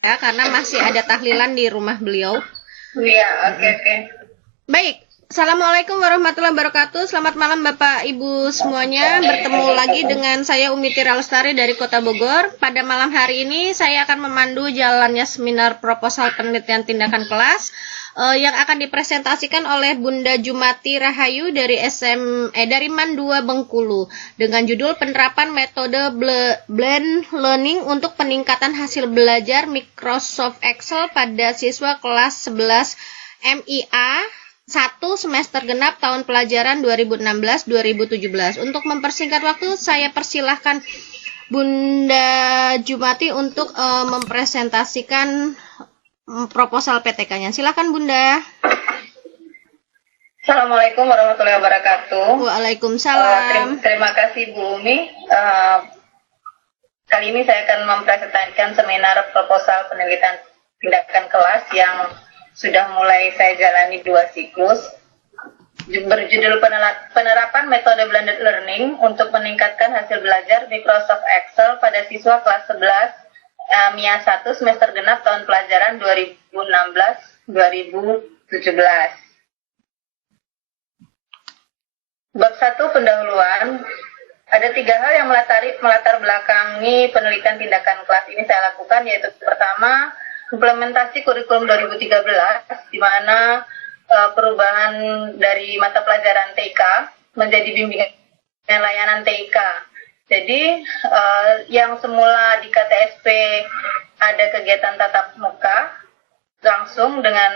ya, karena masih ada tahlilan di rumah beliau. Iya, oke. Baik, Assalamualaikum warahmatullahi wabarakatuh. Selamat malam Bapak Ibu semuanya. Bertemu lagi dengan saya Umi Tira Lestari dari Kota Bogor. Pada malam hari ini saya akan memandu jalannya seminar proposal penelitian tindakan kelas yang akan dipresentasikan oleh Bunda Jumati Rahayu dari dari MAN 2 Bengkulu dengan judul penerapan metode blend learning untuk peningkatan hasil belajar Microsoft Excel pada siswa kelas 11 MIA 1 semester genap tahun pelajaran 2016-2017. Untuk mempersingkat waktu, saya persilahkan Bunda Jumati untuk mempresentasikan proposal PTK-nya. Silakan Bunda. Assalamualaikum warahmatullahi wabarakatuh. Waalaikumsalam. Terima kasih Bu Umi. Kali ini saya akan mempresentasikan seminar proposal penelitian tindakan kelas yang sudah mulai saya jalani 2 siklus, berjudul penerapan metode blended learning untuk meningkatkan hasil belajar Microsoft Excel pada siswa kelas 11 MIA 1 semester genap tahun pelajaran 2016-2017. Bab 1 pendahuluan. Ada 3 hal yang melatar belakangi penelitian tindakan kelas ini saya lakukan, yaitu pertama, implementasi kurikulum 2013, di mana perubahan dari mata pelajaran TK menjadi bimbingan layanan TK. Jadi yang semula di KTSP ada kegiatan tatap muka langsung dengan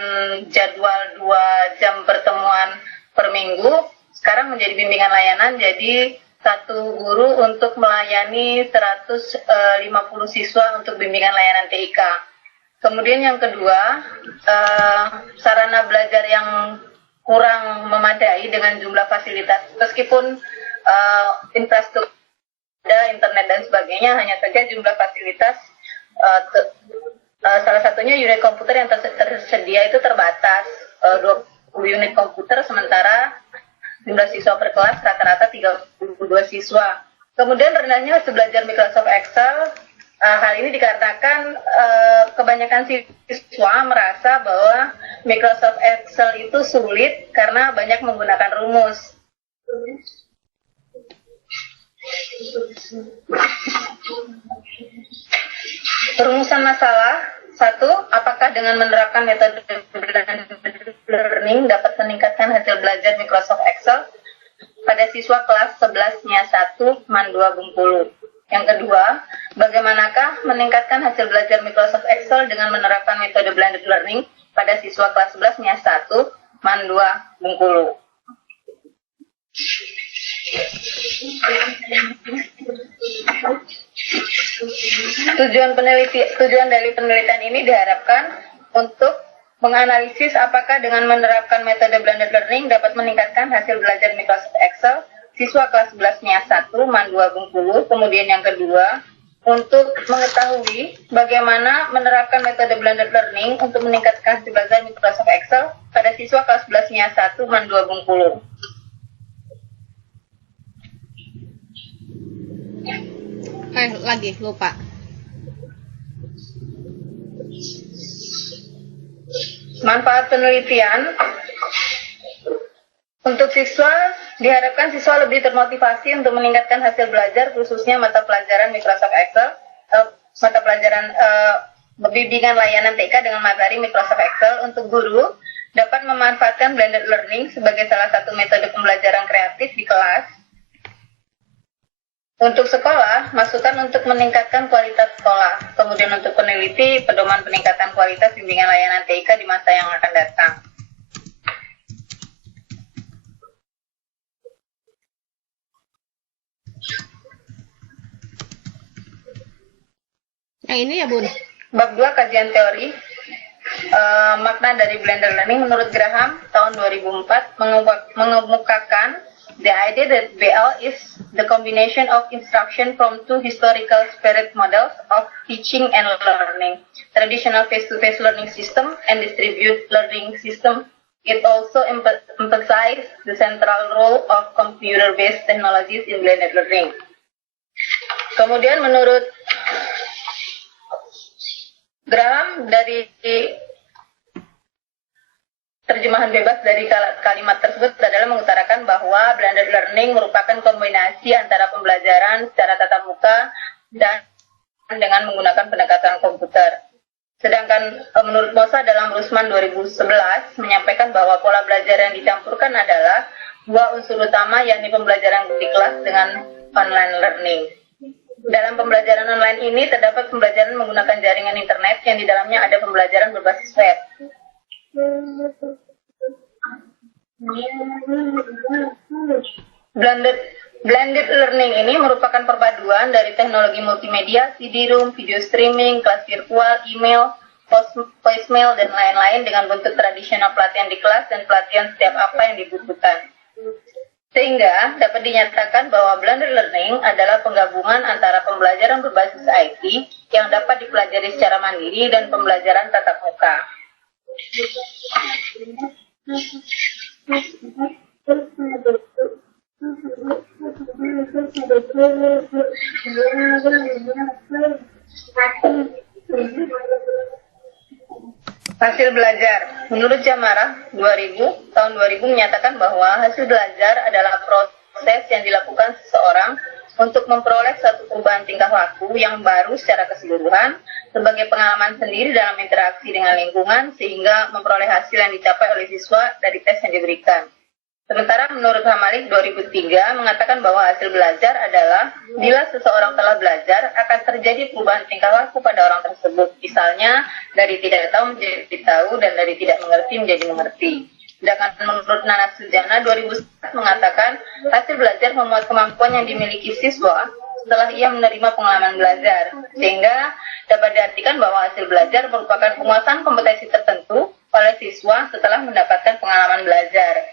jadwal 2 jam pertemuan per minggu, sekarang menjadi bimbingan layanan, jadi 1 guru untuk melayani 150 siswa untuk bimbingan layanan TIK. Kemudian yang kedua, sarana belajar yang kurang memadai dengan jumlah fasilitas. Meskipun infrastruktur ada, internet dan sebagainya, hanya saja jumlah fasilitas, salah satunya unit komputer yang tersedia itu terbatas, 20 unit komputer, sementara jumlah siswa per kelas rata-rata 32 siswa. Kemudian rendahnya hasil belajar Microsoft Excel. Hal ini dikarenakan kebanyakan siswa merasa bahwa Microsoft Excel itu sulit karena banyak menggunakan rumus. Perumusan masalah. 1. Apakah dengan menerapkan metode learning dapat meningkatkan hasil belajar Microsoft Excel pada siswa kelas 11 MIA 1 MAN 2 Bengkulu? Yang kedua, bagaimanakah meningkatkan hasil belajar Microsoft Excel dengan menerapkan metode blended learning pada siswa kelas 11 MIA 1 MAN 2 Bengkulu? Tujuan dari penelitian ini diharapkan untuk menganalisis apakah dengan menerapkan metode blended learning dapat meningkatkan hasil belajar Microsoft Excel siswa kelas 11 MIA 1 MAN 2 Bengkulu. Kemudian yang kedua, untuk mengetahui bagaimana menerapkan metode blended learning untuk meningkatkan hasil belajar Microsoft Excel pada siswa kelas 11 MIA 1 MAN 2 Bengkulu. Lagi lupa. Manfaat penelitian. Untuk siswa, diharapkan siswa lebih termotivasi untuk meningkatkan hasil belajar, khususnya mata pelajaran Microsoft Excel, mata pelajaran bimbingan layanan TK dengan materi Microsoft Excel. Untuk guru, dapat memanfaatkan blended learning sebagai salah satu metode pembelajaran kreatif di kelas. Untuk sekolah, masukan untuk meningkatkan kualitas sekolah. Kemudian untuk peneliti, pedoman peningkatan kualitas bimbingan layanan TIK di masa yang akan datang. Yang ini ya Bun. Bab 2 kajian teori. Makna dari blended learning menurut Graham tahun 2004 mengemukakan the idea that BL is the combination of instruction from 2 historical spirit models of teaching and learning, traditional face-to-face learning system and distributed learning system. It also emphasizes the central role of computer-based technologies in blended learning. Kemudian menurut Graham dari terjemahan bebas dari kalimat tersebut adalah mengutarakan bahwa blended learning merupakan kombinasi antara pembelajaran secara tatap muka dan dengan menggunakan pendekatan komputer. Sedangkan menurut Mosa dalam Rusman 2011 menyampaikan bahwa pola belajar yang dicampurkan adalah dua unsur utama, yakni pembelajaran di kelas dengan online learning. Dalam pembelajaran online ini terdapat pembelajaran menggunakan jaringan internet yang di dalamnya ada pembelajaran berbasis web. Blended learning ini merupakan perpaduan dari teknologi multimedia, CD-ROM, video streaming, kelas virtual, email, voicemail, dan lain-lain dengan bentuk tradisional pelatihan di kelas dan pelatihan setiap apa yang dibutuhkan. Sehingga dapat dinyatakan bahwa blended learning adalah penggabungan antara pembelajaran berbasis IT yang dapat dipelajari secara mandiri dan pembelajaran tatap muka. Hasil belajar. Menurut Jamarah tahun 2000 menyatakan bahwa hasil belajar adalah proses yang dilakukan seseorang untuk memperoleh suatu perubahan tingkah laku yang baru secara keseluruhan sebagai pengalaman sendiri dalam interaksi dengan lingkungan sehingga memperoleh hasil yang dicapai oleh siswa dari tes yang diberikan. Sementara menurut Hamalik 2003 mengatakan bahwa hasil belajar adalah bila seseorang telah belajar akan terjadi perubahan tingkah laku pada orang tersebut. Misalnya dari tidak tahu menjadi tahu dan dari tidak mengerti menjadi mengerti. Sedangkan menurut Nana Sujana 2001 mengatakan hasil belajar memuat kemampuan yang dimiliki siswa setelah ia menerima pengalaman belajar. Sehingga dapat diartikan bahwa hasil belajar merupakan penguasaan kompetensi tertentu oleh siswa setelah mendapatkan pengalaman belajar.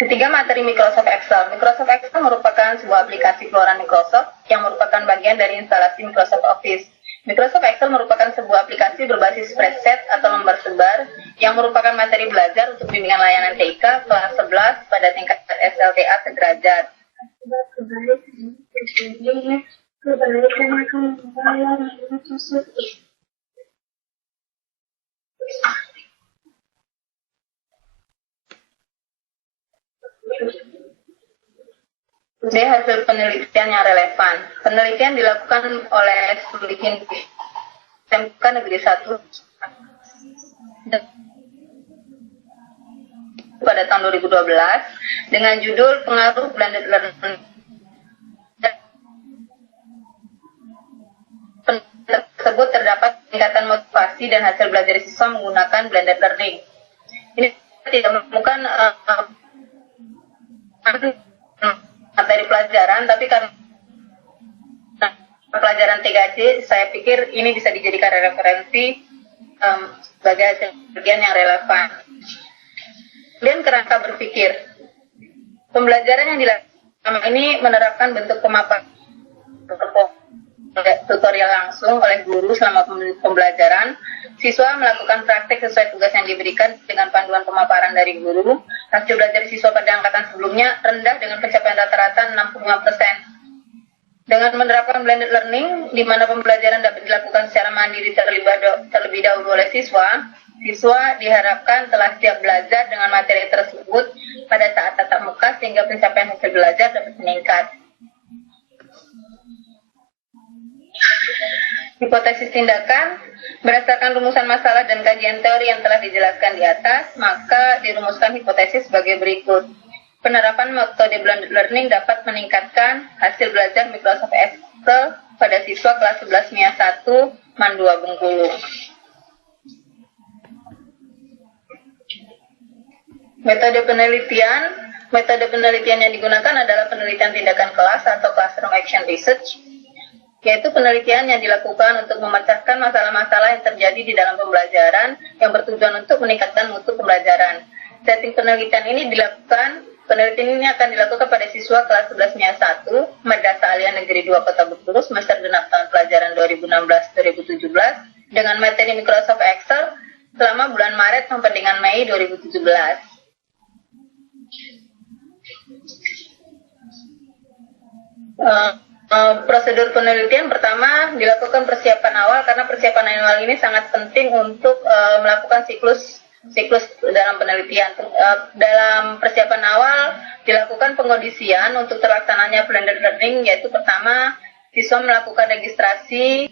Ketiga, materi Microsoft Excel. Microsoft Excel merupakan sebuah aplikasi keluaran Microsoft yang merupakan bagian dari instalasi Microsoft Office. Microsoft Excel merupakan sebuah aplikasi berbasis spreadsheet atau lembar sebar yang merupakan materi belajar untuk bimbingan layanan TIK kelas 11 pada tingkat SLTA sederajat. D. Hasil penelitian yang relevan. Penelitian dilakukan oleh Sulihin SMK Negeri 1 pada tahun 2012 dengan judul Pengaruh Blended Learning. Tersebut terdapat peningkatan motivasi dan hasil belajar siswa menggunakan blended learning. Ini tidak menemukan materi pelajaran, tapi karena pelajaran 3C, saya pikir ini bisa dijadikan referensi sebagai hasil bagian yang relevan. Kemudian kerangka berpikir. Pembelajaran yang dilakukan ini menerapkan bentuk pemaparan tutorial langsung oleh guru selama pembelajaran. Siswa melakukan praktik sesuai tugas yang diberikan dengan panduan pemaparan dari guru. Hasil belajar siswa pada angkatan sebelumnya rendah dengan pencapaian rata-rata 65%. Dengan menerapkan blended learning, di mana pembelajaran dapat dilakukan secara mandiri terlebih dahulu oleh siswa, siswa diharapkan telah siap belajar dengan materi tersebut pada saat tatap muka sehingga pencapaian hasil belajar dapat meningkat. Hipotesis tindakan. Berdasarkan rumusan masalah dan kajian teori yang telah dijelaskan di atas, maka dirumuskan hipotesis sebagai berikut. Penerapan metode blended learning dapat meningkatkan hasil belajar Microsoft Excel pada siswa kelas 11 MIA 1 MAN 2 Bengkulu. Metode penelitian yang digunakan adalah penelitian tindakan kelas atau classroom action research, yaitu penelitian yang dilakukan untuk memecahkan masalah-masalah yang terjadi di dalam pembelajaran yang bertujuan untuk meningkatkan mutu pembelajaran. Setting penelitian ini dilakukan Penelitian ini akan dilakukan pada siswa kelas 11 MIA 1, Madrasah Aliyah Negeri 2 Kota Bengkulu, semester genap tahun pelajaran 2016-2017, dengan materi Microsoft Excel selama bulan Maret sampai dengan Mei 2017. Prosedur penelitian pertama dilakukan persiapan awal, karena persiapan awal ini sangat penting untuk melakukan siklus dalam penelitian. Dalam persiapan awal dilakukan pengondisian untuk terlaksananya blended learning, yaitu pertama siswa melakukan registrasi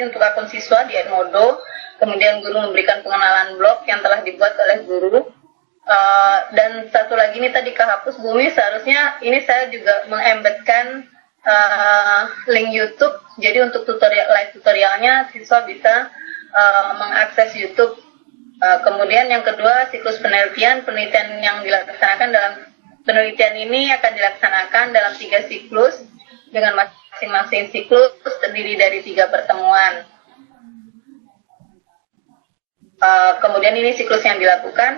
untuk akun siswa di Edmodo, kemudian guru memberikan pengenalan blog yang telah dibuat oleh guru. Dan satu lagi ini tadi kehapus Bumi, seharusnya ini saya juga mengembedkan link YouTube, jadi untuk live tutorialnya siswa bisa mengakses YouTube. Kemudian yang kedua, siklus penelitian yang dilaksanakan dalam penelitian ini akan dilaksanakan dalam 3 siklus, dengan masing-masing siklus terdiri dari 3 pertemuan. Kemudian ini siklus yang dilakukan,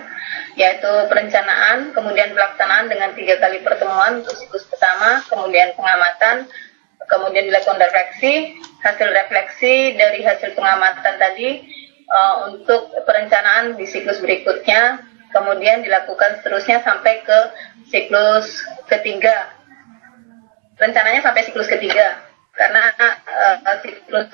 yaitu perencanaan, kemudian pelaksanaan dengan 3 kali pertemuan untuk siklus pertama, kemudian pengamatan, kemudian dilakukan refleksi. Hasil refleksi dari hasil pengamatan tadi untuk perencanaan di siklus berikutnya, kemudian dilakukan seterusnya sampai ke siklus ketiga. Rencananya sampai siklus ketiga, karena siklus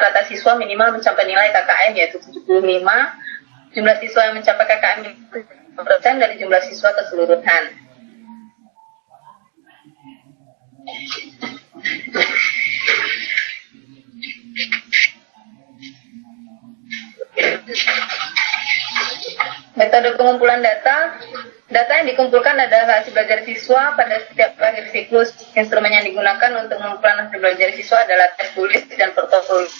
rata siswa minimal mencapai nilai KKM yaitu 75, jumlah siswa yang mencapai KKM itu 5% dari jumlah siswa keseluruhan. Metode pengumpulan data yang dikumpulkan adalah hasil belajar siswa pada setiap akhir siklus. Instrumen yang digunakan untuk pengumpulan hasil belajar siswa adalah tes tulis dan portofolio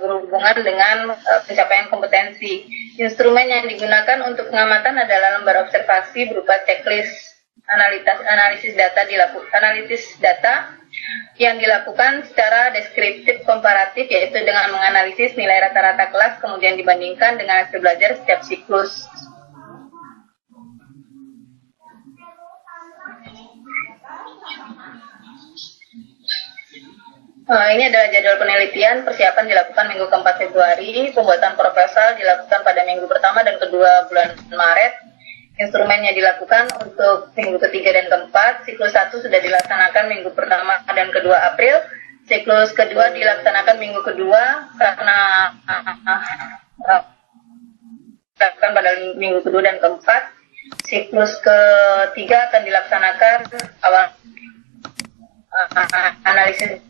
berhubungan dengan pencapaian kompetensi. Instrumen yang digunakan untuk pengamatan adalah lembar observasi berupa checklist analisis data yang dilakukan secara deskriptif komparatif, yaitu dengan menganalisis nilai rata-rata kelas kemudian dibandingkan dengan hasil belajar setiap siklus. Ini adalah jadwal penelitian. Persiapan dilakukan minggu ke-4 Februari, pembuatan proposal dilakukan pada minggu pertama dan kedua bulan Maret. Instrumennya dilakukan untuk minggu ketiga dan keempat. Siklus 1 sudah dilaksanakan minggu pertama dan kedua April. Siklus kedua dilaksanakan minggu kedua karena dilaksanakan pada minggu kedua dan keempat. Siklus ketiga akan dilaksanakan awal analisis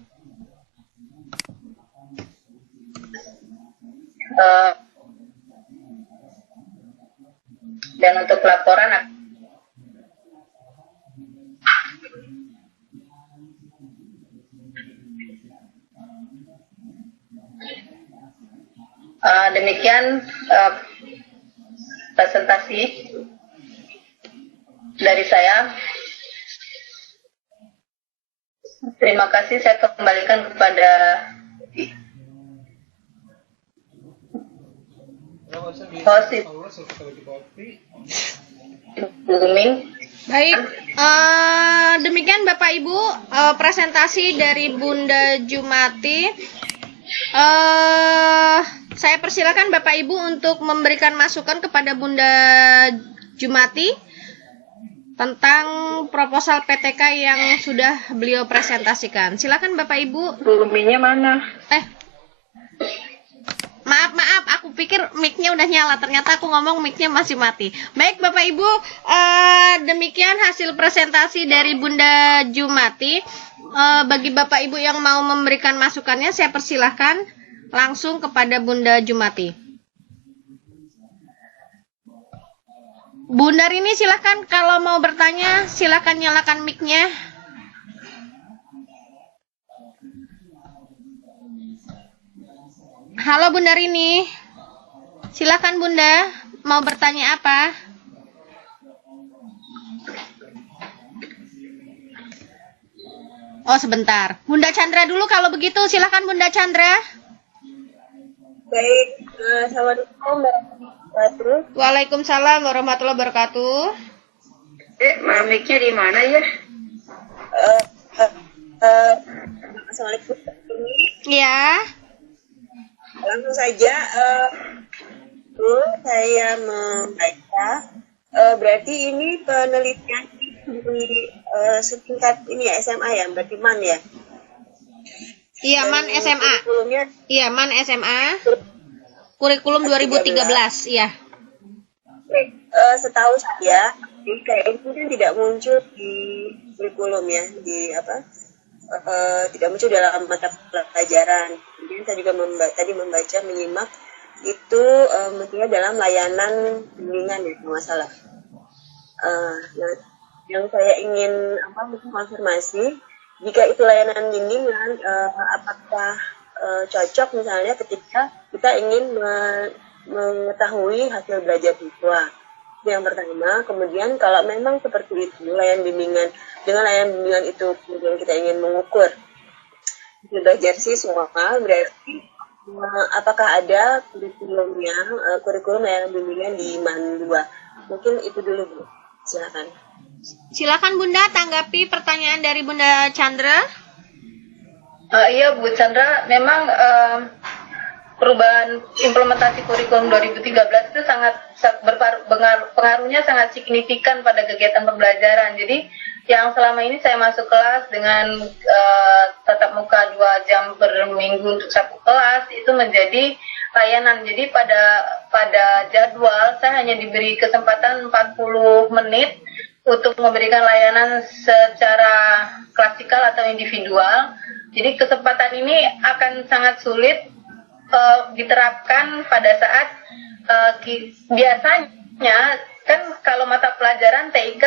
dan untuk laporan demikian presentasi dari saya. Terima kasih, saya kembalikan kepada host Bumi. Baik, demikian Bapak Ibu presentasi dari Bunda Jumati. Saya persilakan Bapak Ibu untuk memberikan masukan kepada Bunda Jumati tentang proposal PTK yang sudah beliau presentasikan. Silakan Bapak Ibu. Buminya mana? Maaf, aku pikir mic-nya udah nyala, ternyata aku ngomong mic-nya masih mati. Baik Bapak Ibu, demikian hasil presentasi dari Bunda Jumati. Bagi Bapak Ibu yang mau memberikan masukannya, saya persilahkan langsung kepada Bunda Jumati. Bunda Rini silahkan, kalau mau bertanya silahkan nyalakan mic-nya. Halo Bunda Rini, Silakan Bunda, mau bertanya apa? Oh sebentar, Bunda Chandra dulu kalau begitu, silakan Bunda Chandra. Baik, Assalamualaikum warahmatullahi wabarakatuh. Waalaikumsalam warahmatullahi wabarakatuh. Mic-nya di mana ya? Eh, eh, eh, Assalamualaikum. Ya, Langsung saja, dulu saya membaca, berarti ini penelitian di setingkat ini ya, SMA ya, berarti MAN ya? iya MAN SMA. Kurikulumnya Iya MAN SMA. Kurikulum 2013, iya. setahu saya, kayak itu kan tidak muncul di kurikulum ya, di apa? Tidak muncul dalam mata pelajaran. Kemudian saya juga tadi membaca, menyimak itu mestinya dalam layanan bimbingan ya, kalau nggak salah. Nah, yang saya ingin mungkin konfirmasi, jika itu layanan bimbingan, apakah cocok misalnya ketika kita ingin mengetahui hasil belajar siswa? Itu yang pertama. Kemudian kalau memang seperti itu layanan bimbingan, dengan layanan bimbingan itu kemudian kita ingin mengukur hasil belajar siswa, berarti apakah ada kurikulum layanan bimbingan di MAN 2? Mungkin itu dulu Bu, silakan. Silakan Bunda tanggapi pertanyaan dari Bunda Chandra. Iya Bu Chandra, memang perubahan implementasi kurikulum 2013 itu pengaruhnya sangat signifikan pada kegiatan pembelajaran. Jadi yang selama ini saya masuk kelas dengan tatap muka 2 jam per minggu untuk satu kelas itu menjadi layanan. Jadi pada jadwal saya hanya diberi kesempatan 40 menit untuk memberikan layanan secara klasikal atau individual. Jadi kesempatan ini akan sangat sulit diterapkan pada saat biasanya kan kalau mata pelajaran TIK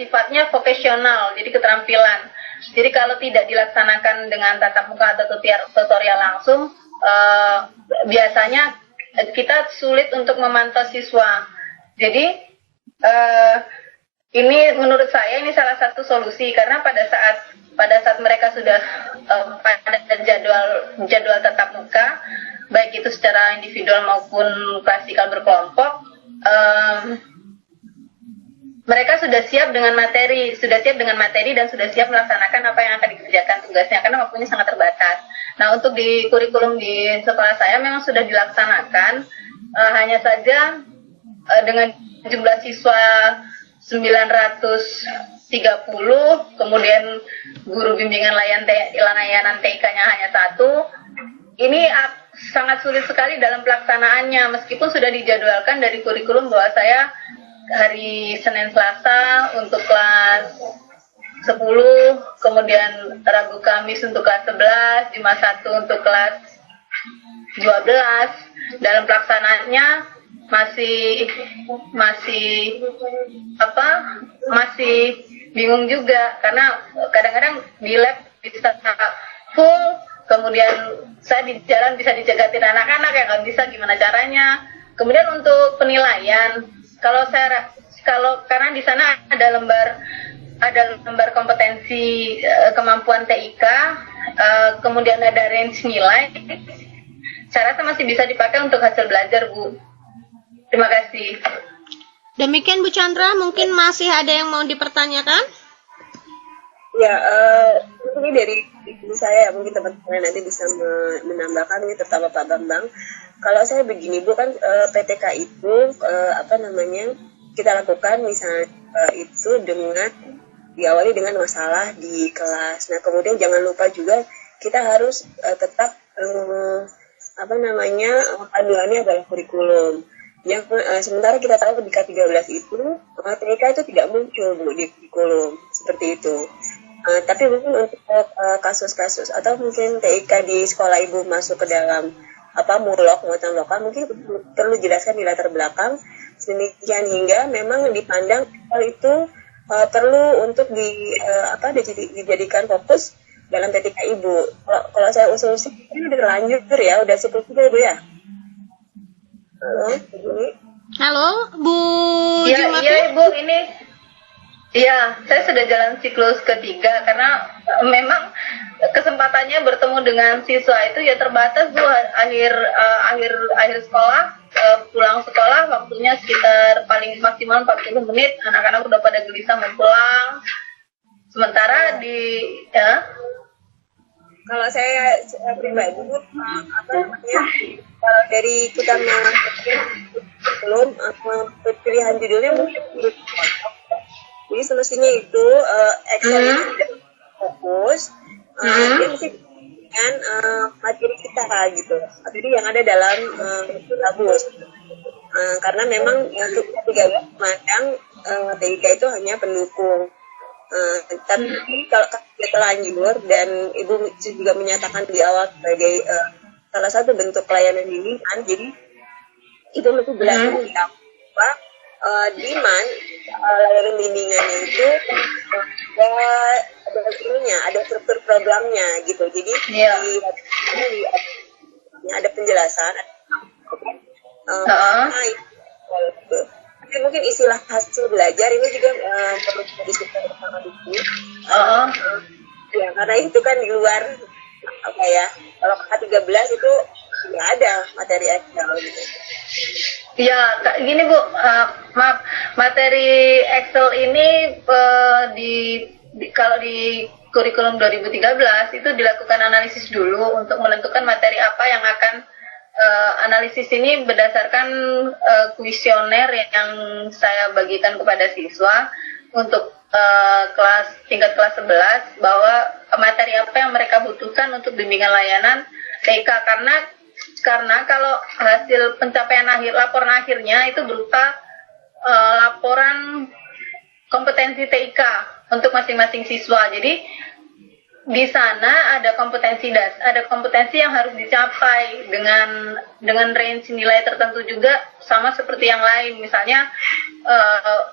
sifatnya vokasional, jadi keterampilan. Jadi kalau tidak dilaksanakan dengan tatap muka atau tutorial langsung, biasanya kita sulit untuk memantau siswa. Jadi ini menurut saya ini salah satu solusi, karena pada saat mereka sudah pada jadwal tatap muka, baik itu secara individual maupun klasikal berkelompok, mereka sudah siap dengan materi dan sudah siap melaksanakan apa yang akan dikerjakan tugasnya, karena waktunya sangat terbatas. Nah, untuk di kurikulum di sekolah saya memang sudah dilaksanakan, hanya saja dengan jumlah siswa 930, kemudian guru bimbingan layanan TIK-nya hanya 1. Ini sangat sulit sekali dalam pelaksanaannya, meskipun sudah dijadwalkan dari kurikulum bahwa saya hari Senin Selasa untuk kelas 10, kemudian Rabu Kamis untuk kelas 11, Jumat 1 untuk kelas 12. Dalam pelaksanaannya masih bingung juga, karena kadang-kadang di lab bisa full, kemudian saya di jalan bisa dicegatin anak-anak yang nggak bisa gimana caranya. Kemudian untuk penilaian, karena di sana ada lembar kompetensi kemampuan TIK, kemudian ada range nilai, saya rasa masih bisa dipakai untuk hasil belajar Bu. Terima kasih. Demikian Bu Chandra, mungkin masih ada yang mau dipertanyakan? Ya, ini dari ibu saya, mungkin teman-teman nanti bisa menambahkan, ini terutama Pak Bambang. Kalau saya begini Bu, kan PTK itu kita lakukan misalnya itu dengan diawali dengan masalah di kelas. Nah, kemudian jangan lupa juga kita harus tetap panduannya adalah kurikulum. Yang sementara kita tahu di K13 itu TIK itu tidak muncul Bu di kurikulum seperti itu. Tapi mungkin untuk kasus-kasus atau mungkin TIK di sekolah Ibu masuk ke dalam muatan lokal, mungkin perlu jelaskan di latar belakang sedemikian hingga memang dipandang hal itu perlu untuk dijadikan fokus dalam PTK Ibu. Kalau saya usul sih ini udah terlanjur ya, udah seperti itu Ibu ya. Halo, ini. Halo, Bu Iya, Jumati. iya Ibu, ini iya, saya sudah jalan siklus ketiga karena memang kesempatannya bertemu dengan siswa itu ya terbatas Bu. Akhir sekolah, pulang sekolah waktunya sekitar paling maksimal 40 menit, anak-anak udah pada gelisah mau pulang. Sementara di ya, Kalau saya pribadi, Bu, apa namanya? Kalau dari kita belum pilihan judulnya mungkin jadi semestinya itu Excel itu tidak fokus, dia mesti dengan materi kita gitu, materi yang ada dalam syllabus. Karena memang untuk 13 memandang TIK itu hanya pendukung. Tapi kalau kita telanjur dan Ibu juga menyatakan di awal sebagai salah satu bentuk pelayanan bimbingan, jadi itu mesti belajar bahwa demand layanan bimbingannya itu ada ininya, ada struktur programnya gitu. Jadi di ada penjelasan, gitu. Tapi mungkin istilah hasil belajar ini juga perlu kita diskusikan bersama di sini. Ya, karena itu kan di luar apa ya, kalau K13 itu nggak ada materi Excel gitu. ya gini Bu, maaf, materi Excel ini kalau di kurikulum 2013 itu dilakukan analisis dulu untuk menentukan materi apa yang akan analisis ini berdasarkan kuesioner yang saya bagikan kepada siswa untuk tingkat kelas 11 bahwa materi apa yang mereka butuhkan untuk bimbingan layanan TK, karena kalau hasil pencapaian laporan akhirnya itu berupa laporan kompetensi TIK untuk masing-masing siswa. Jadi di sana ada kompetensi yang harus dicapai dengan range nilai tertentu juga, sama seperti yang lain. Misalnya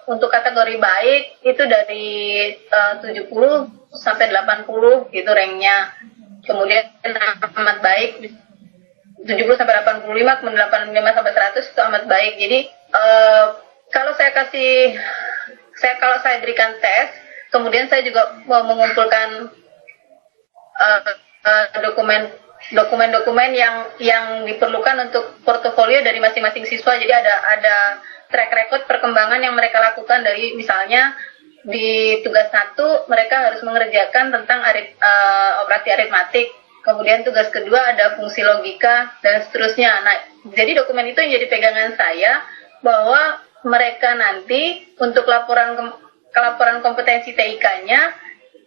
untuk kategori baik itu dari 70 sampai 80 gitu ranknya. Kemudian amat baik 70 sampai 85, kemudian 85 sampai 100 itu amat baik. Jadi kalau saya berikan tes, kemudian saya juga mau mengumpulkan dokumen-dokumen yang diperlukan untuk portofolio dari masing-masing siswa. Jadi ada track record perkembangan yang mereka lakukan, dari misalnya di tugas 1 mereka harus mengerjakan tentang operasi aritmatik, kemudian tugas kedua ada fungsi logika dan seterusnya. Nah, jadi dokumen itu yang jadi pegangan saya bahwa mereka nanti untuk laporan kompetensi TIK-nya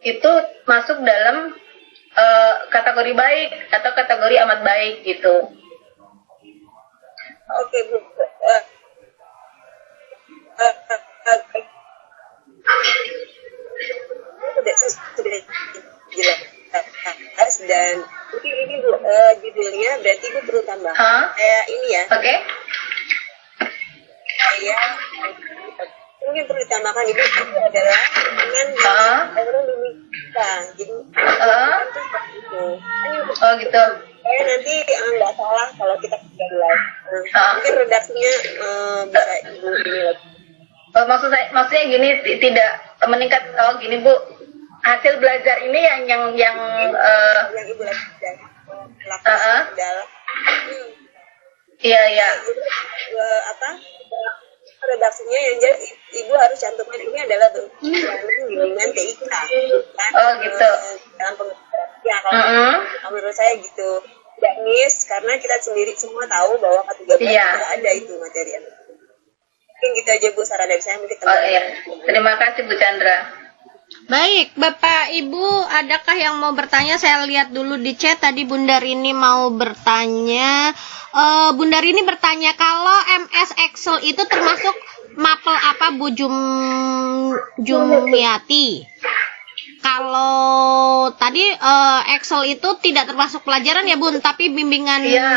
itu masuk dalam kategori baik atau kategori amat baik gitu. Oke, Bu. Sudah jelas dan mungkin ini Bu, judulnya berarti Bu perlu tambahan kayak ini ya. Oke. Saya mungkin perlu ditambahkan itu adalah dengan orang Indonesia. Jadi Oh gitu. saya nanti nggak salah kalau kita kerja live. Mungkin redaksinya bisa Ibu ini lagi. Maksudnya gini, tidak meningkat. Oh gini Bu, hasil belajar ini yang yang Ibu lakukan adalah iya. Apa redaksinya yang jelas Ibu harus cantumkan ini adalah bimbingan TIK kan? Oh gitu. Dalam pengertian ya, kalau menurut saya gitu, tidak miss karena kita sendiri semua tahu bahwa K13 tidak ada itu materi. Mungkin gitu aja Bu saran dari saya, mungkin Terima kasih Bu Chandra. Baik, Bapak Ibu, adakah yang mau bertanya? Saya lihat dulu di chat tadi Bunda Rini mau bertanya. Bunda Rini bertanya, kalau MS Excel itu termasuk mapel apa Bu Jumiati? Kalau tadi Excel itu tidak termasuk pelajaran ya Bun, tapi bimbingan. Iya.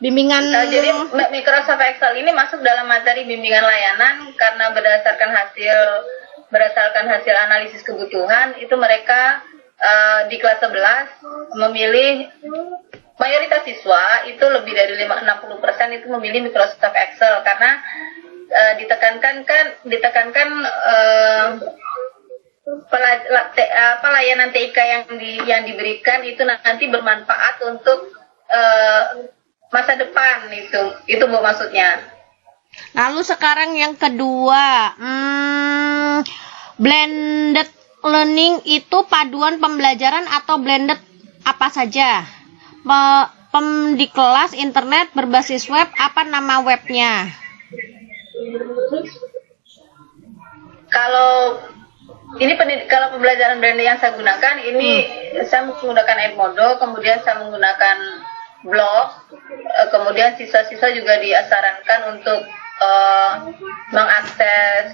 Bimbingan. Jadi Microsoft Excel ini masuk dalam materi bimbingan layanan karena berdasarkan hasil analisis kebutuhan itu mereka di kelas 11 memilih mayoritas siswa itu lebih dari 60% itu memilih Microsoft Excel karena ditekankan layanan TIK yang diberikan itu nanti bermanfaat untuk masa depan, itu Bu maksudnya. Lalu sekarang yang kedua, blended learning itu paduan pembelajaran atau blended apa saja? Di kelas internet berbasis web, apa nama webnya? Kalau kalau pembelajaran blended yang saya gunakan ini saya menggunakan Edmodo, kemudian saya menggunakan blog, kemudian siswa-siswa juga disarankan untuk mengakses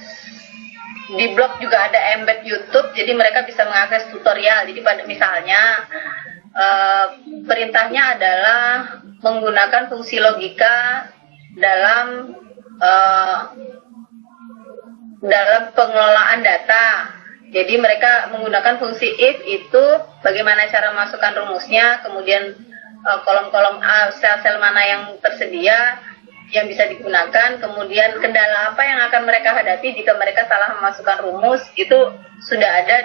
di blog juga ada embed YouTube, jadi mereka bisa mengakses tutorial. Jadi misalnya perintahnya adalah menggunakan fungsi logika dalam pengelolaan data. Jadi mereka menggunakan fungsi if itu bagaimana cara masukkan rumusnya, kemudian kolom-kolom sel-sel mana yang tersedia yang bisa digunakan, kemudian kendala apa yang akan mereka hadapi jika mereka salah memasukkan rumus, itu sudah ada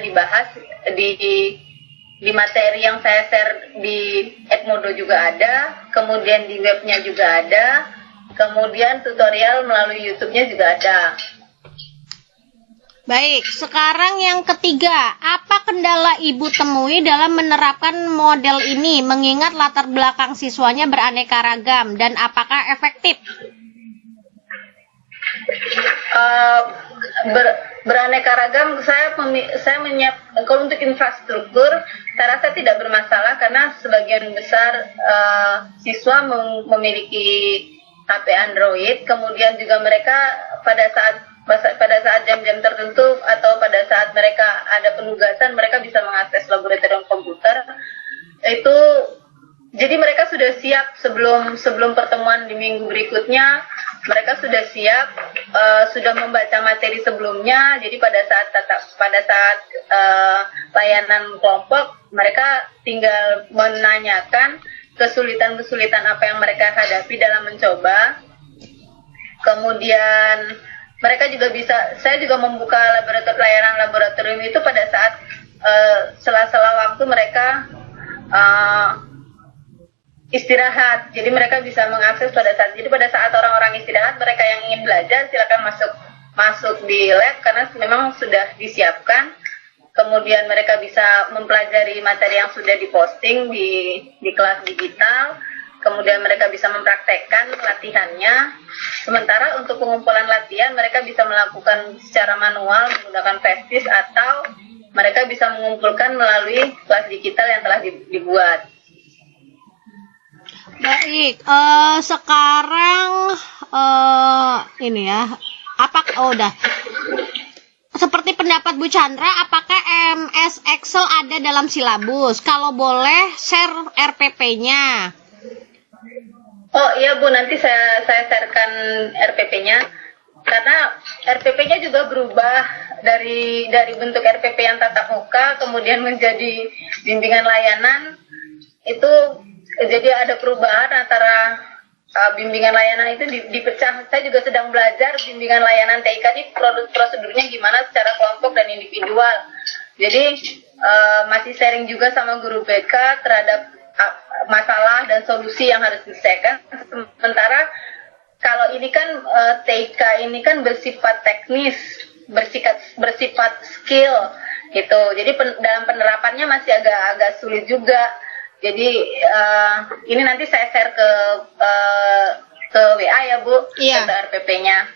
dibahas di materi yang saya share di Edmodo juga ada, kemudian di webnya juga ada, kemudian tutorial melalui YouTube-nya juga ada. Baik, sekarang yang ketiga, apa kendala Ibu temui dalam menerapkan model ini mengingat latar belakang siswanya beraneka ragam dan apakah efektif? Beraneka ragam, saya kalau untuk infrastruktur saya rasa tidak bermasalah karena sebagian besar siswa memiliki HP Android, kemudian juga mereka pada saat jam-jam tertentu atau pada saat mereka ada penugasan, mereka bisa mengakses laboratorium komputer. Itu jadi mereka sudah siap sebelum pertemuan di minggu berikutnya, mereka sudah siap, sudah membaca materi sebelumnya. Jadi pada saat layanan kelompok, mereka tinggal menanyakan kesulitan-kesulitan apa yang mereka hadapi dalam mencoba. Kemudian mereka juga saya juga membuka layanan laboratorium itu pada saat sela-sela waktu mereka istirahat. Jadi mereka bisa mengakses pada saat orang-orang istirahat, mereka yang ingin belajar silakan masuk di lab karena memang sudah disiapkan. Kemudian mereka bisa mempelajari materi yang sudah diposting di kelas digital. Kemudian mereka bisa mempraktekkan latihannya. Sementara untuk pengumpulan latihan mereka bisa melakukan secara manual menggunakan Festis atau mereka bisa mengumpulkan melalui kelas digital yang telah dibuat. Baik, sekarang ini ya, udah. Seperti pendapat Bu Chandra, apakah MS Excel ada dalam silabus? Kalau boleh, share RPP-nya. Oh iya Bu, nanti saya sharekan RPP-nya karena RPP-nya juga berubah dari bentuk RPP yang tatap muka kemudian menjadi bimbingan layanan. Itu jadi ada perubahan antara bimbingan layanan itu dipecah. Saya juga sedang belajar bimbingan layanan TIK ini prosedurnya gimana secara kelompok dan individual. Jadi masih sharing juga sama guru BK terhadap masalah dan solusi yang harus diselesaikan. Sementara kalau ini kan TIK ini kan bersifat teknis, bersifat skill gitu. Jadi dalam penerapannya masih agak sulit juga. Jadi ini nanti saya share ke WA ya Bu, Iya. ke RPP-nya.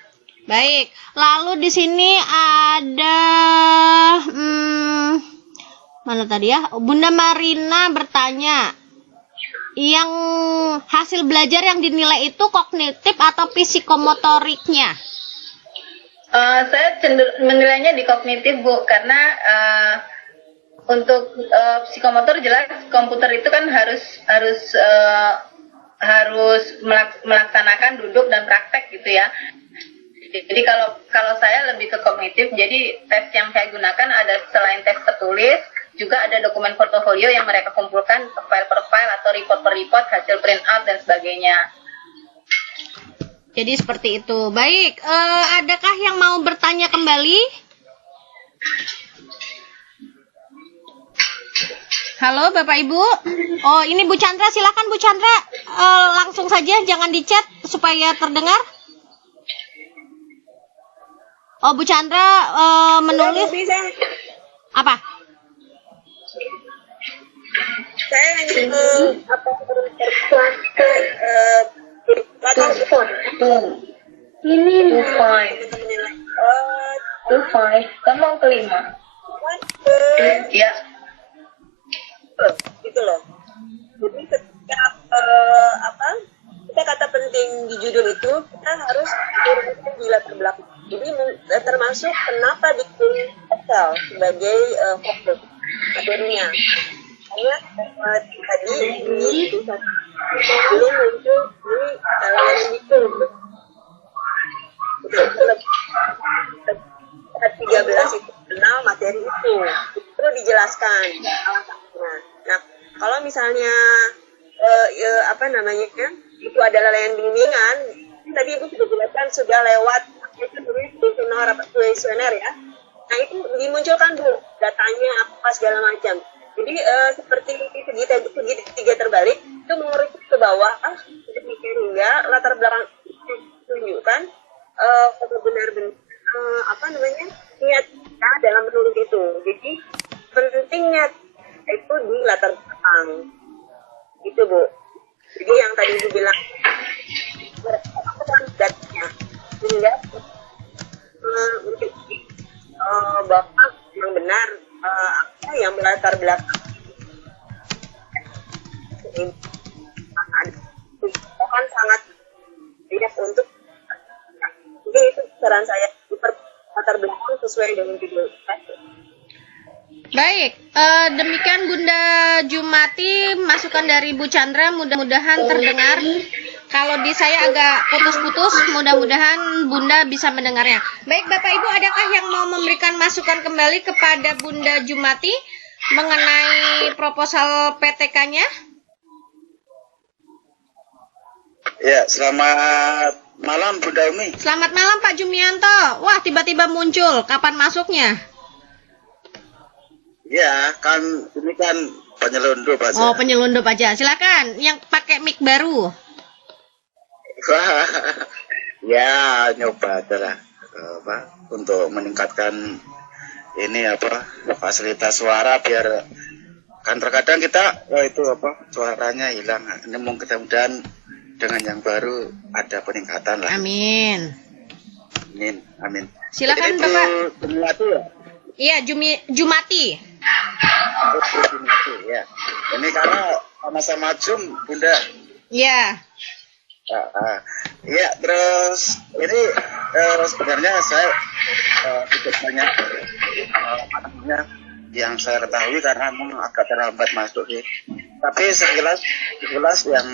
Baik, lalu di sini ada mana tadi ya? Bunda Marina bertanya, yang hasil belajar yang dinilai itu kognitif atau psikomotoriknya? Saya menilainya di kognitif Bu, karena untuk psikomotor jelas komputer itu kan harus melaksanakan duduk dan praktek gitu ya. Jadi kalau saya lebih ke kognitif, jadi tes yang saya gunakan ada selain tes tertulis, Juga ada dokumen portofolio yang mereka kumpulkan file per file atau report per report, hasil print out dan sebagainya. Jadi seperti itu. Baik, adakah yang mau bertanya kembali? Halo Bapak Ibu. Oh, ini Bu Chandra, silakan Bu Chandra. Langsung saja, jangan di chat supaya terdengar. Oh, Bu Chandra menulis Bisa. apa? Saya hanya Ini 25. 25. Kan mau kelima. Ya. gitu loh. Jadi setiap kita kata penting di judul itu kita harus turunkan di latar belakang. Jadi termasuk kenapa bikin Excel sebagai fokus materinya. Karena tadi ini belum muncul di layanan itu. Ayat 13 itu kenal materi itu perlu dijelaskan alasannya. Nah, kalau misalnya itu adalah layanan bimbingan, tadi Ibu sudah jelaskan sudah lewat rapat kuesioner ya. Nah, itu dimunculkan dulu datanya apa segala macam. Jadi seperti segitiga terbalik itu mengerucut ke bawah hingga latar belakang menunjukkan benar-benar niat kita dalam menulis itu. Jadi pentingnya itu di latar belakang gitu Bu. Jadi yang tadi Ibu bilang datanya sehingga Bapak yang benar apa yang melatar belakang kan sangat banyak untuk jadi itu saran saya latar belakang sesuai dengan judul. Baik, demikian Bunda Jumati, masukan dari Bu Chandra, mudah-mudahan terdengar. Kalau di saya agak putus-putus, mudah-mudahan Bunda bisa mendengarnya. Baik Bapak Ibu, adakah yang mau memberikan masukan kembali kepada Bunda Jumati mengenai proposal PTK-nya? Ya, selamat malam Bunda Umi. Selamat malam Pak Jumianto. Wah, tiba-tiba muncul. Kapan masuknya? Ya, kan ini kan penyelundup aja. Oh, penyelundup aja. Silakan yang pakai mic baru. Ya, nyoba aja lah untuk meningkatkan ini fasilitas suara biar kan terkadang kita suaranya hilang. Ini mudah-mudahan dengan yang baru ada peningkatan lah. Amin. Amin. Silakan ini Bapak. Jumati ya? Iya, Jumati. Jumati ya. Ini karena sama-sama Bunda. Iya. Ya, terus ini sebenarnya saya tidak banyak yang saya ketahui karena memang agak terlambat masuk sih. Tapi sekilas yang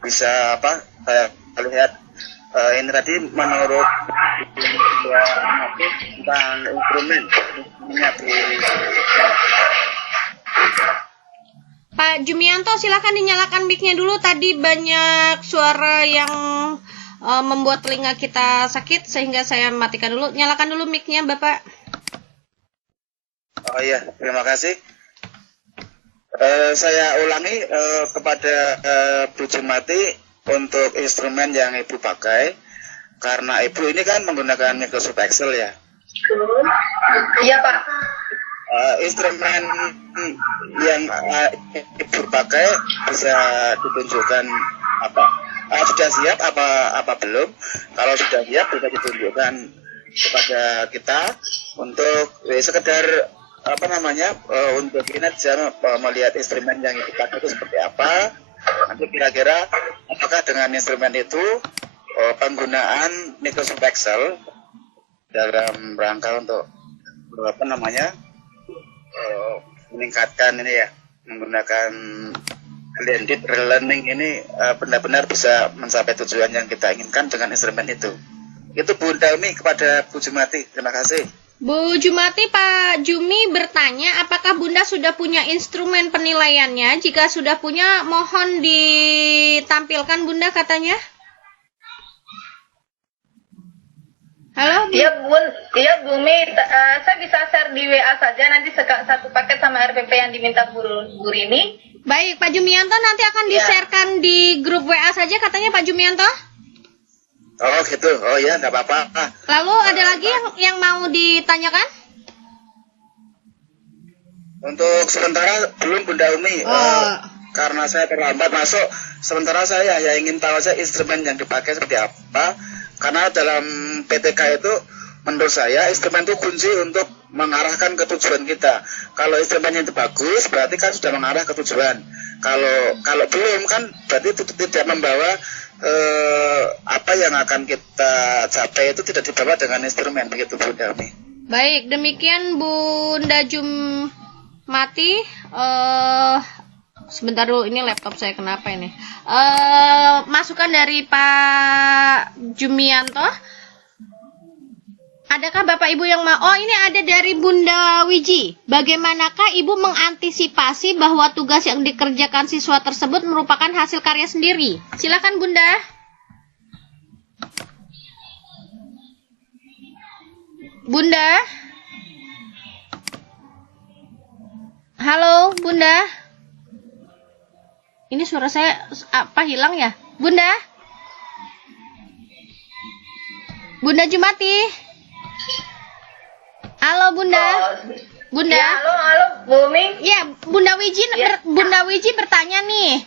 bisa saya lihat ini tadi menurut tentang instrumen Pak Jumianto, silakan dinyalakan mic-nya dulu. Tadi banyak suara yang membuat telinga kita sakit sehingga saya matikan dulu. Nyalakan dulu mic-nya, Bapak. Oh iya, terima kasih. Saya ulangi kepada Bu Jumati untuk instrumen yang Ibu pakai, karena Ibu ini kan menggunakan Microsoft Excel ya. Iya Pak. Instrumen yang Ibu pakai bisa ditunjukkan sudah siap apa belum? Kalau sudah siap bisa ditunjukkan kepada kita untuk sekedar untuk ini aja melihat instrumen yang Ibu pakai itu seperti apa. Nanti kira-kira apakah dengan instrumen itu penggunaan Microsoft Excel dalam rangka untuk meningkatkan ini ya, menggunakan blended learning ini benar-benar bisa mencapai tujuan yang kita inginkan dengan instrumen itu. Itu Bu Umi kepada Bu Jumati. Terima kasih. Bu Jumati, Pak Jumi bertanya apakah Bunda sudah punya instrumen penilaiannya? Jika sudah punya, mohon ditampilkan Bunda katanya. Halo, Bu. Iya Bumi, saya bisa share di WA saja nanti satu paket sama RPP yang diminta Bu Rini. Baik, Pak Jumianto nanti akan di-sharekan di grup WA saja katanya Pak Jumianto. Oh gitu, oh ya nggak apa-apa. Lalu ada lagi yang mau ditanyakan? Untuk sementara belum Bunda Umi, karena saya terlambat masuk. Sementara saya ya ingin tahu saja instrumen yang dipakai seperti apa. Karena dalam PTK itu menurut saya instrumen itu kunci untuk mengarahkan ke tujuan kita. Kalau instrumennya itu bagus, berarti kan sudah mengarah ke tujuan. Kalau belum kan berarti itu tidak membawa apa yang akan kita capai itu tidak dibawa dengan instrumen, begitu Bunda Umi. Baik, demikian Bunda Jumati. Sebentar dulu, ini laptop saya kenapa ini? Masukan dari Pak Jumianto. Adakah Bapak Ibu yang mau? Oh, ini ada dari Bunda Wiji. Bagaimanakah Ibu mengantisipasi bahwa tugas yang dikerjakan siswa tersebut merupakan hasil karya sendiri? Silakan Bunda. Bunda. Halo, Bunda. Ini suara saya apa hilang ya? Bunda? Bunda Jumati? Halo Bunda. Bunda? Ya, halo Bumi. Ya, Bunda Wiji Bunda Wiji bertanya nih.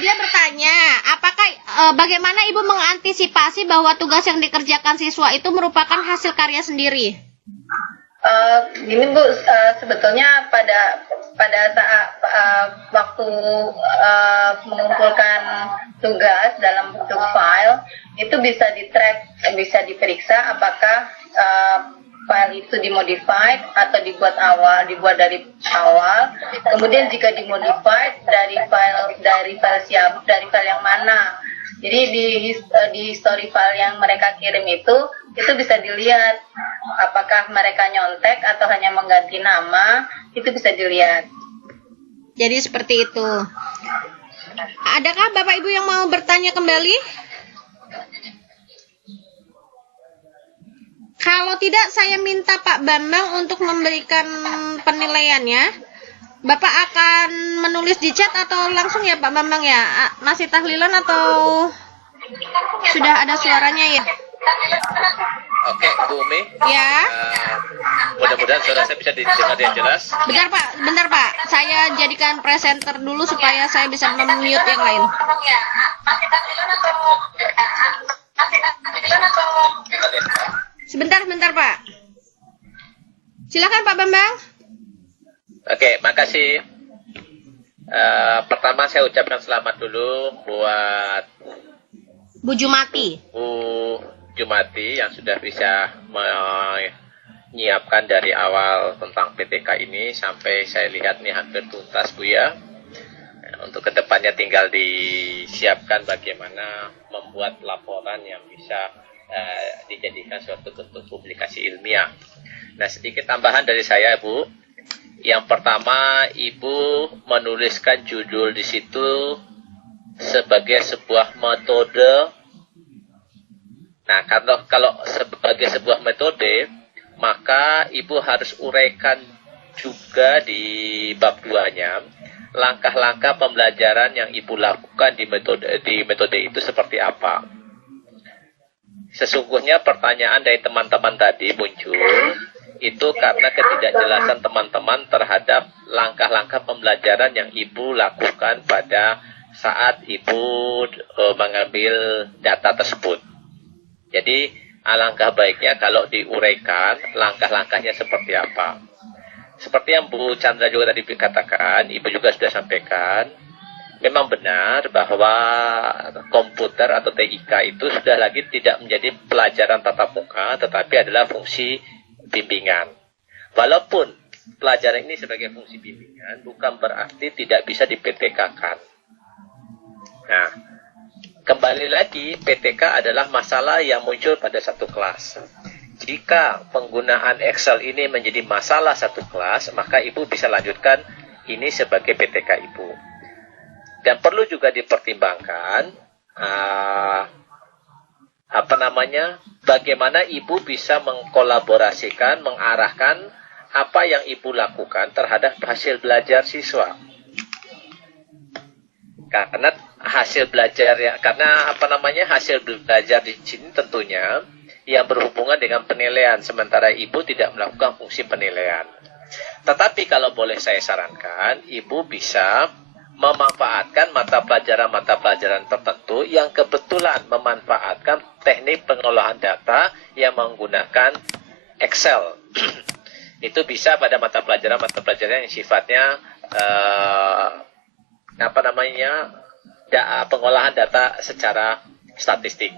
Dia bertanya, apakah bagaimana Ibu mengantisipasi bahwa tugas yang dikerjakan siswa itu merupakan hasil karya sendiri? Gini Bu, sebetulnya pada saat waktu mengumpulkan tugas dalam bentuk file itu bisa di-track, bisa diperiksa apakah file itu dimodified atau dibuat dari awal. Kemudian jika dimodified dari file yang mana. Jadi di history file yang mereka kirim itu bisa dilihat apakah mereka nyontek atau hanya mengganti nama, itu bisa dilihat. Jadi seperti itu. Adakah Bapak Ibu yang mau bertanya kembali? Kalau tidak, saya minta Pak Bambang untuk memberikan penilaiannya. Bapak akan menulis di chat atau langsung ya Pak Bambang ya? Masih tahlilan atau sudah ada suaranya ya? Oke, Bu Umi. Ya. Mudah-mudahan suara saya bisa didengar dengan jelas. Bentar Pak. Saya jadikan presenter dulu supaya saya bisa mute yang lain. Sebentar Pak. Silakan Pak Bambang. Oke, makasih. Pertama saya ucapkan selamat dulu buat Bu Jumati. Bu Jumati yang sudah bisa menyiapkan dari awal tentang PTK ini sampai saya lihat nih hampir tuntas Bu ya. Untuk kedepannya tinggal disiapkan bagaimana membuat laporan yang bisa dijadikan suatu bentuk publikasi ilmiah. Nah, sedikit tambahan dari saya Bu. Yang pertama, Ibu menuliskan judul di situ sebagai sebuah metode. Nah, kalau sebagai sebuah metode, maka Ibu harus uraikan juga di bab 2-nya langkah-langkah pembelajaran yang Ibu lakukan di metode itu seperti apa. Sesungguhnya pertanyaan dari teman-teman tadi muncul itu karena ketidakjelasan teman-teman terhadap langkah-langkah pembelajaran yang Ibu lakukan pada saat Ibu mengambil data tersebut. Jadi, alangkah baiknya kalau diuraikan langkah-langkahnya seperti apa. Seperti yang Bu Chandra juga tadi katakan, Ibu juga sudah sampaikan, memang benar bahwa komputer atau TIK itu sudah lagi tidak menjadi pelajaran tatap muka, tetapi adalah fungsi bimbingan. Walaupun pelajaran ini sebagai fungsi bimbingan, bukan berarti tidak bisa di-PTK-kan. Nah, kembali lagi, PTK adalah masalah yang muncul pada satu kelas. Jika penggunaan Excel ini menjadi masalah satu kelas, maka Ibu bisa lanjutkan ini sebagai PTK Ibu. Dan perlu juga dipertimbangkan bagaimana Ibu bisa mengkolaborasikan, mengarahkan apa yang Ibu lakukan terhadap hasil belajar siswa. Karena hasil belajar di sini tentunya yang berhubungan dengan penilaian, sementara Ibu tidak melakukan fungsi penilaian. Tetapi kalau boleh saya sarankan, Ibu bisa memanfaatkan mata pelajaran tertentu yang kebetulan memanfaatkan teknik pengolahan data yang menggunakan Excel. Itu bisa pada mata pelajaran yang sifatnya pengolahan data secara statistik.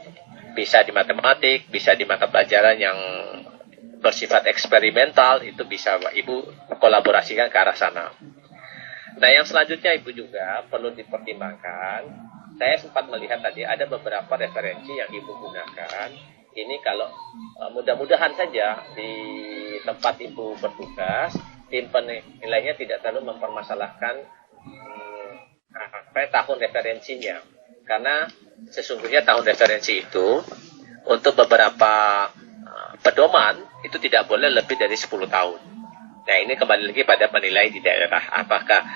Bisa di matematik, bisa di mata pelajaran yang bersifat eksperimental, itu bisa Ibu kolaborasikan ke arah sana. Nah, yang selanjutnya Ibu juga perlu dipertimbangkan. Saya sempat melihat tadi ada beberapa referensi yang Ibu gunakan. Ini kalau mudah-mudahan saja di tempat Ibu bertugas, tim penilainya tidak terlalu mempermasalahkan tahun referensinya. Karena sesungguhnya tahun referensi itu untuk beberapa pedoman itu tidak boleh lebih dari 10 tahun. Nah, ini kembali lagi pada penilai di daerah, apakah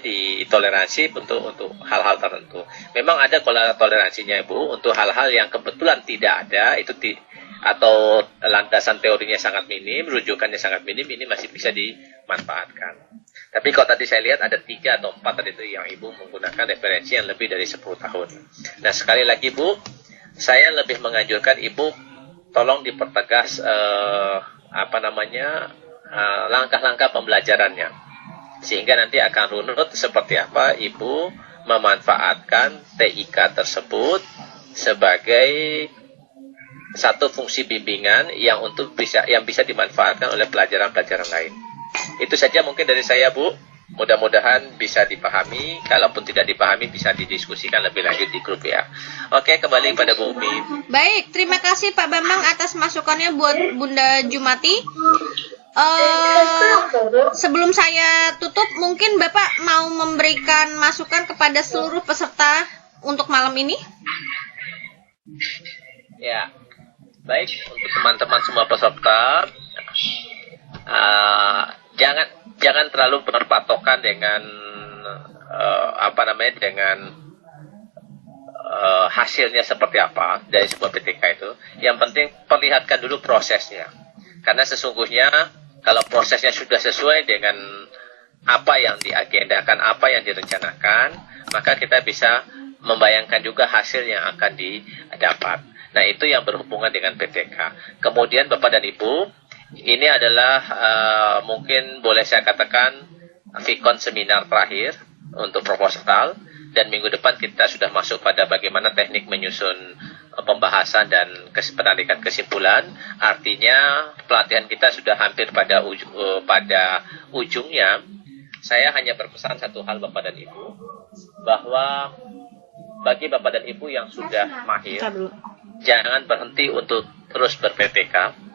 ditoleransi untuk hal-hal tertentu. Memang ada toleransinya Ibu untuk hal-hal yang kebetulan tidak ada atau landasan teorinya sangat minim, rujukannya sangat minim, ini masih bisa dimanfaatkan. Tapi kalau tadi saya lihat ada 3 atau 4 tadi itu yang Ibu menggunakan referensi yang lebih dari 10 tahun. Nah, sekali lagi Bu, saya lebih menganjurkan Ibu tolong dipertegas langkah-langkah pembelajarannya, sehingga nanti akan runut seperti apa Ibu memanfaatkan TIK tersebut sebagai satu fungsi bimbingan yang bisa dimanfaatkan oleh pelajaran-pelajaran lain. Itu saja mungkin dari saya, Bu. Mudah-mudahan bisa dipahami. Kalaupun tidak dipahami, bisa didiskusikan lebih lanjut di grup ya. Oke, kembali pada Bu Umi. Baik, terima kasih Pak Bambang atas masukannya buat Bunda Jumati. Sebelum saya tutup, mungkin Bapak mau memberikan masukan kepada seluruh peserta untuk malam ini? Ya, baik untuk teman-teman semua peserta. Jangan terlalu berpatokan dengan hasilnya seperti apa dari sebuah PTK itu. Yang penting perlihatkan dulu prosesnya. Karena sesungguhnya kalau prosesnya sudah sesuai dengan apa yang diagendakan, apa yang direncanakan, maka kita bisa membayangkan juga hasil yang akan didapat. Nah, itu yang berhubungan dengan PTK. Kemudian Bapak dan Ibu, ini adalah mungkin boleh saya katakan Vikon seminar terakhir untuk proposal, dan minggu depan kita sudah masuk pada bagaimana teknik menyusun pembahasan dan penarikan kesimpulan. Artinya pelatihan kita sudah hampir pada ujungnya. Saya hanya berpesan satu hal Bapak dan Ibu, bahwa bagi Bapak dan Ibu yang sudah mahir, jangan berhenti untuk terus ber-PTK.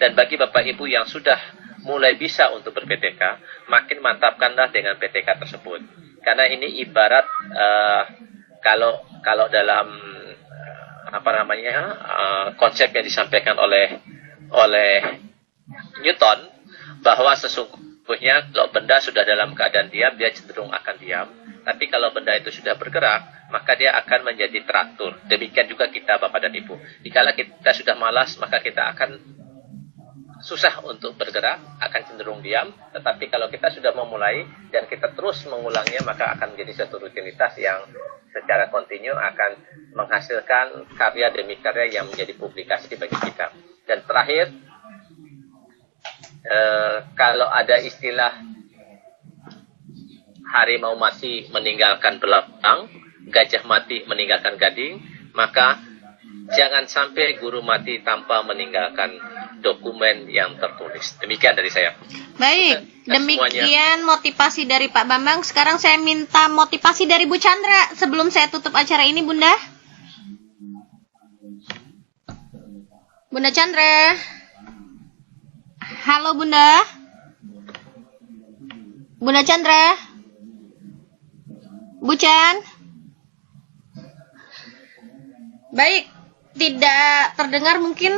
Dan bagi Bapak Ibu yang sudah mulai bisa untuk ber-PTK, makin mantapkanlah dengan PTK tersebut. Karena ini ibarat kalau dalam konsep yang disampaikan oleh Newton, bahwa sesungguhnya kalau benda sudah dalam keadaan diam, dia cenderung akan diam. Tapi kalau benda itu sudah bergerak, maka dia akan menjadi teratur. Demikian juga kita Bapak dan Ibu. Dikala kita sudah malas, maka kita akan susah untuk bergerak, akan cenderung diam. Tetapi kalau kita sudah memulai dan kita terus mengulangnya, maka akan menjadi satu rutinitas yang secara kontinu akan menghasilkan karya demi karya yang menjadi publikasi bagi kita. Dan terakhir, kalau ada istilah harimau mati meninggalkan belang, gajah mati meninggalkan gading, maka jangan sampai guru mati tanpa meninggalkan dokumen yang tertulis. Demikian dari saya. Baik, Dan demikian motivasi dari Pak Bambang. Sekarang saya minta motivasi dari Bu Chandra sebelum saya tutup acara ini, Bunda. Bunda Chandra. Halo, Bunda. Bunda Chandra. Bu Chan. Baik, tidak terdengar mungkin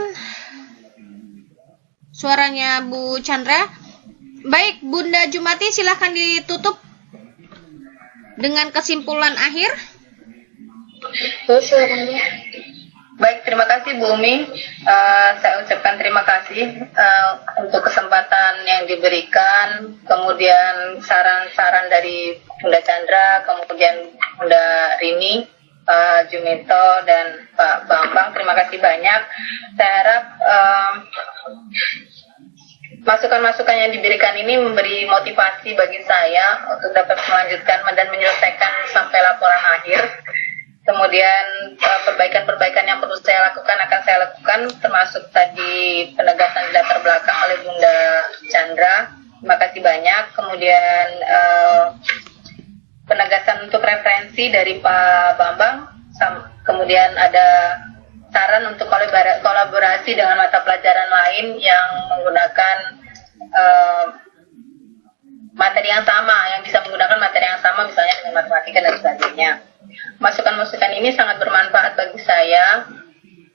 suaranya Bu Chandra. Baik, Bunda Jumati silahkan ditutup dengan kesimpulan akhir. Baik, terima kasih Bu Umi. Saya ucapkan terima kasih untuk kesempatan yang diberikan, kemudian saran-saran dari Bunda Chandra, kemudian Bunda Rini, Pak Jumito, dan Pak Bambang. Terima kasih banyak. Saya harap masukan-masukan yang diberikan ini memberi motivasi bagi saya untuk dapat melanjutkan dan menyelesaikan sampai laporan akhir. Kemudian perbaikan-perbaikan yang perlu saya lakukan akan saya lakukan, termasuk tadi penegasan di latar belakang oleh Bunda Chandra. Terima kasih banyak. Kemudian penegasan untuk referensi dari Pak Bambang. Kemudian ada saran untuk kolaborasi dengan mata pelajaran lain yang menggunakan materi yang sama, yang bisa menggunakan materi yang sama, misalnya dengan matematika dan sebagainya. Masukan-masukan ini sangat bermanfaat bagi saya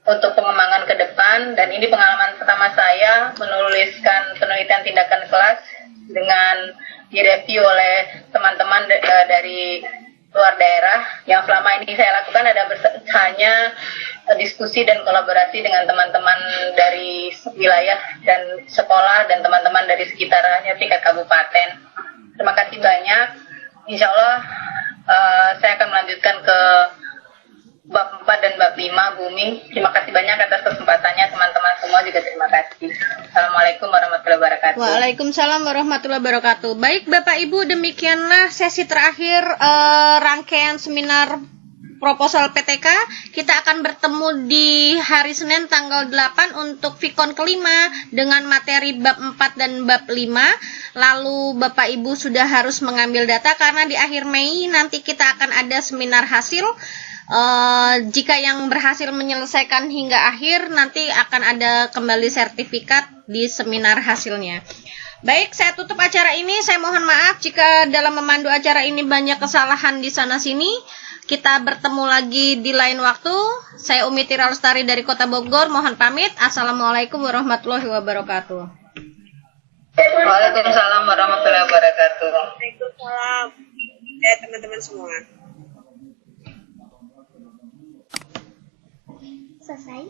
untuk pengembangan ke depan, dan ini pengalaman pertama saya menuliskan penelitian tindakan kelas dengan direview oleh teman-teman dari luar daerah. Yang selama ini saya lakukan ada hanya diskusi dan kolaborasi dengan teman-teman dari wilayah dan sekolah dan teman-teman dari sekitarnya tingkat kabupaten. Terima kasih banyak. Insya Allah saya akan melanjutkan ke bab 4 dan bab 5, Bumi. Terima kasih banyak atas kesempatannya, teman-teman semua juga terima kasih. Assalamualaikum warahmatullahi wabarakatuh. Waalaikumsalam warahmatullahi wabarakatuh. Baik Bapak Ibu, demikianlah sesi terakhir rangkaian seminar proposal PTK. Kita akan bertemu di hari Senin tanggal 8 untuk Vikon kelima dengan materi bab 4 dan bab 5. Lalu Bapak Ibu sudah harus mengambil data karena di akhir Mei nanti kita akan ada seminar hasil. Jika yang berhasil menyelesaikan hingga akhir, nanti akan ada kembali sertifikat di seminar hasilnya. Baik, saya tutup acara ini. Saya mohon maaf jika dalam memandu acara ini banyak kesalahan di sana-sini. Kita bertemu lagi di lain waktu. Saya Umi Tira Lestari dari Kota Bogor. Mohon pamit. Assalamualaikum warahmatullahi wabarakatuh. Waalaikumsalam warahmatullahi wabarakatuh. Waalaikumsalam. Teman-teman semua. Selesai.